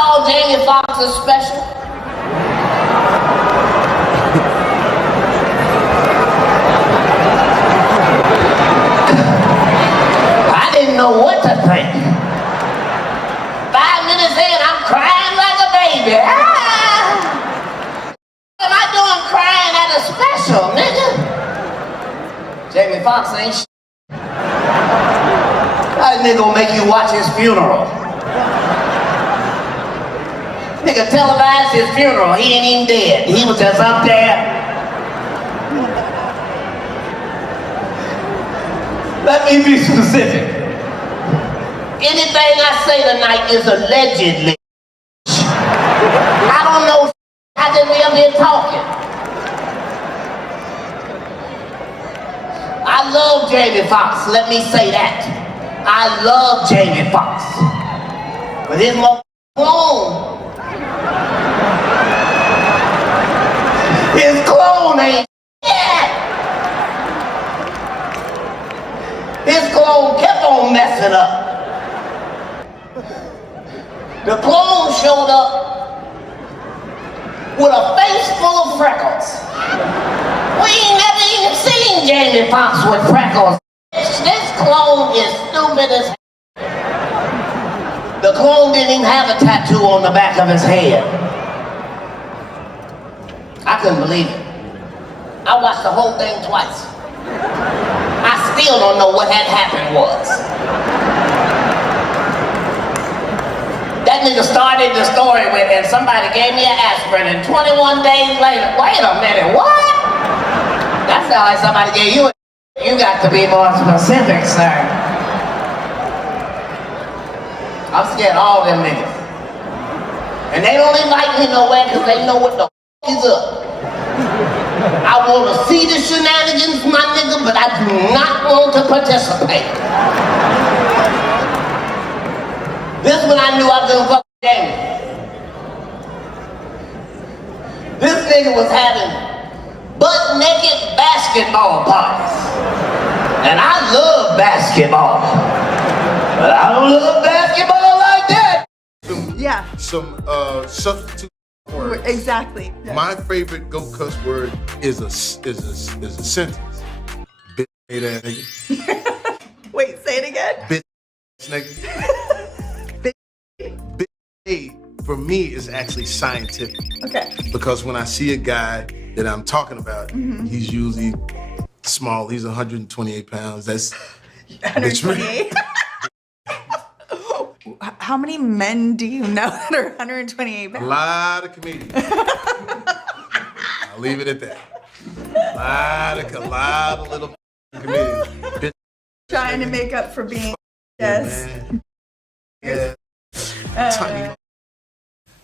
saw Jamie Foxx's special. I didn't know what to think. 5 minutes in, I'm crying like a baby. What am I doing crying at a special, nigga? Jamie Foxx ain't shit. That nigga gonna make you watch his funeral. Nigga televised his funeral. He ain't even dead. He was just up there. Let me be specific. Anything I say tonight is allegedly. I don't know. I just live here talking. I love Jamie Foxx. Let me say that. I love Jamie Foxx. But his clone. His clone ain't shit. His clone kept on messing up. The clone showed up with a face full of freckles. We ain't never even seen Jamie Foxx with freckles. This clone is stupid as hell. The clone didn't even have a tattoo on the back of his head. I couldn't believe it. I watched the whole thing twice. I still don't know what had happened was. That nigga started the story with, and somebody gave me an aspirin, and 21 days later, wait a minute, what? That sounds like somebody gave you a. You got to be more specific, sir. I'm scared of all them niggas. And they don't invite me nowhere because they know what the is up. I want to see the shenanigans, my nigga, but I do not want to participate. This one I knew I was gonna fuck with Jamie. This nigga was having butt-naked basketball parties. And I love basketball. But I don't love basketball like that. Yeah. Some substitute words. Exactly. Yes. My favorite go cuss word is a sentence. Bitch ass nigga. Wait, say it again. Bitch ass nigga. Bitch for me is actually scientific. Okay. Because when I see a guy that I'm talking about, he's usually small. He's 128 pounds. That's 128. How many men do you know that are 128 pounds? A lot of comedians. I'll leave it at that. A lot of little comedians. Bitch. Trying to make up for being yes. Yeah. Tiny.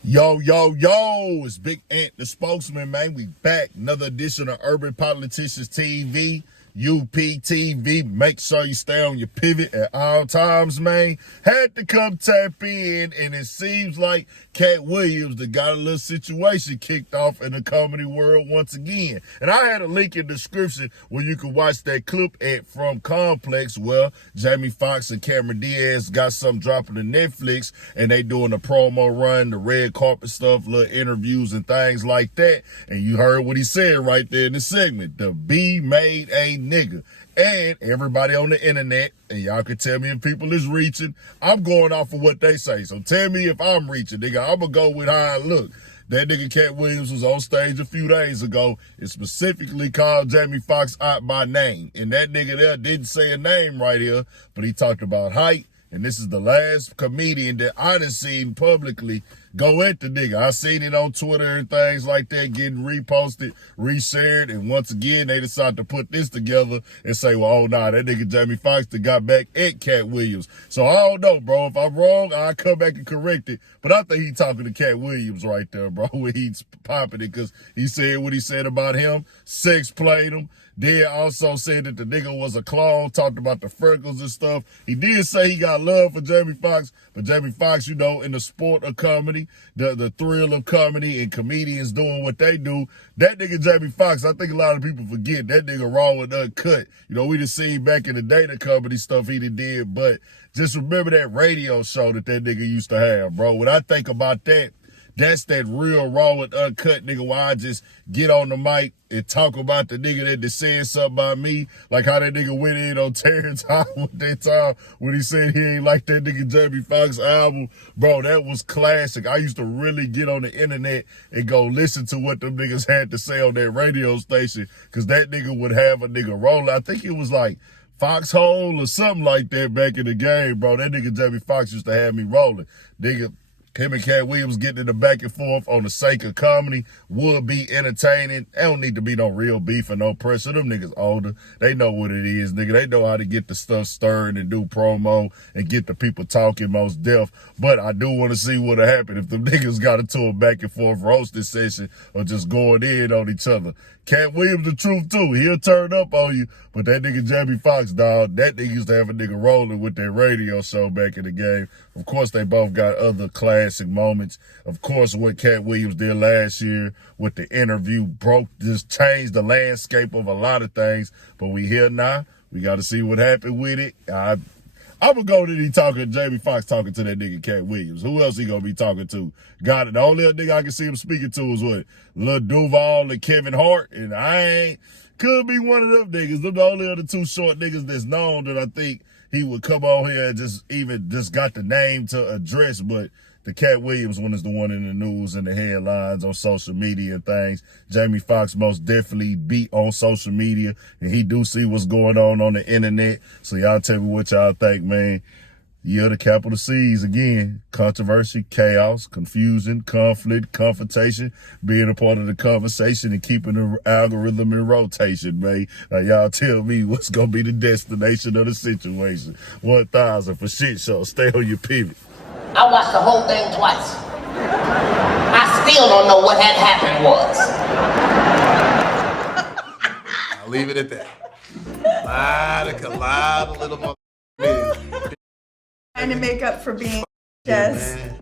Yo, it's Big Ant, the spokesman, man. We back. Another edition of Urban Politicians TV, UPTV. Make sure you stay on your pivot at all times, man. Had to come tap in, and it seems like Katt Williams that got a little situation kicked off in the comedy world once again. And I had a link in the description where you can watch that clip from Complex where Jamie Foxx and Cameron Diaz got something dropping to Netflix, and they doing a promo run, the red carpet stuff, little interviews and things like that. And you heard what he said right there in the segment. The B made a nigga. And everybody on the internet, and y'all can tell me if people is reaching, I'm going off of what they say. So tell me if I'm reaching, nigga. I'm going to go with how I look. That nigga Katt Williams was on stage a few days ago and specifically called Jamie Foxx out by name. And that nigga there didn't say a name right here, but he talked about height. And this is the last comedian that I done seen publicly go at the nigga. I seen it on Twitter and things like that getting reposted, reshared, and once again, they decided to put this together and say, well, oh, nah, that nigga Jamie Foxx that got back at Katt Williams. So I don't know, bro. If I'm wrong, I'll come back and correct it. But I think he talking to Katt Williams right there, bro, when he's popping it, because he said what he said about him, sex played him. Then also said that the nigga was a clone, talked about the freckles and stuff. He did say he got love for Jamie Foxx, but Jamie Foxx, you know, in the sport of comedy, comedy, the thrill of comedy and comedians doing what they do. That nigga Jamie Foxx, I think a lot of people forget that nigga raw and uncut. You know, we done seen back in the day the comedy stuff he did, but just remember that radio show that nigga used to have, bro. When I think about that, that's that real raw and uncut nigga where I just get on the mic and talk about the nigga that said something about me, like how that nigga went in on Terrence Howard that time when he said he ain't like that nigga Jamie Foxx album. Bro, that was classic. I used to really get on the internet and go listen to what them niggas had to say on that radio station, because that nigga would have a nigga roll. I think it was like Foxhole or something like that back in the game, bro. That nigga Jamie Foxx used to have me rolling. Nigga, him and Katt Williams getting in the back and forth on the sake of comedy would be entertaining. They don't need to be no real beef or no pressure. Them niggas older. They know what it is, nigga. They know how to get the stuff stirred and do promo and get the people talking most deaf. But I do want to see what'll happen if them niggas got into a back and forth roasting session or just going in on each other. Katt Williams, the truth too. He'll turn up on you. But that nigga Jamie Foxx, dog, that nigga used to have a nigga rolling with that radio show back in the game. Of course, they both got other classic moments. Of course, what Katt Williams did last year with the interview just changed the landscape of a lot of things. But we here now. We got to see what happened with it. I'm going to go to Jamie Foxx talking to that nigga Katt Williams. Who else he going to be talking to? Got it. The only other nigga I can see him speaking to is what? Lil Duval and Kevin Hart. And could be one of them niggas. Them the only other two short niggas that's known that I think he would come on here and just got the name to address. But the Katt Williams one is the one in the news and the headlines on social media and things. Jamie Foxx most definitely be on social media, and he do see what's going on the internet. So y'all tell me what y'all think, man. Year of the capital C's again. Controversy, chaos, confusion, conflict, confrontation, being a part of the conversation and keeping the algorithm in rotation, man. Now y'all tell me what's going to be the destination of the situation. 1,000 for shit show. Stay on your pivot. I watched the whole thing twice. I still don't know what had happened was. I'll leave it at that. A lot of little Trying to make up for being Jess.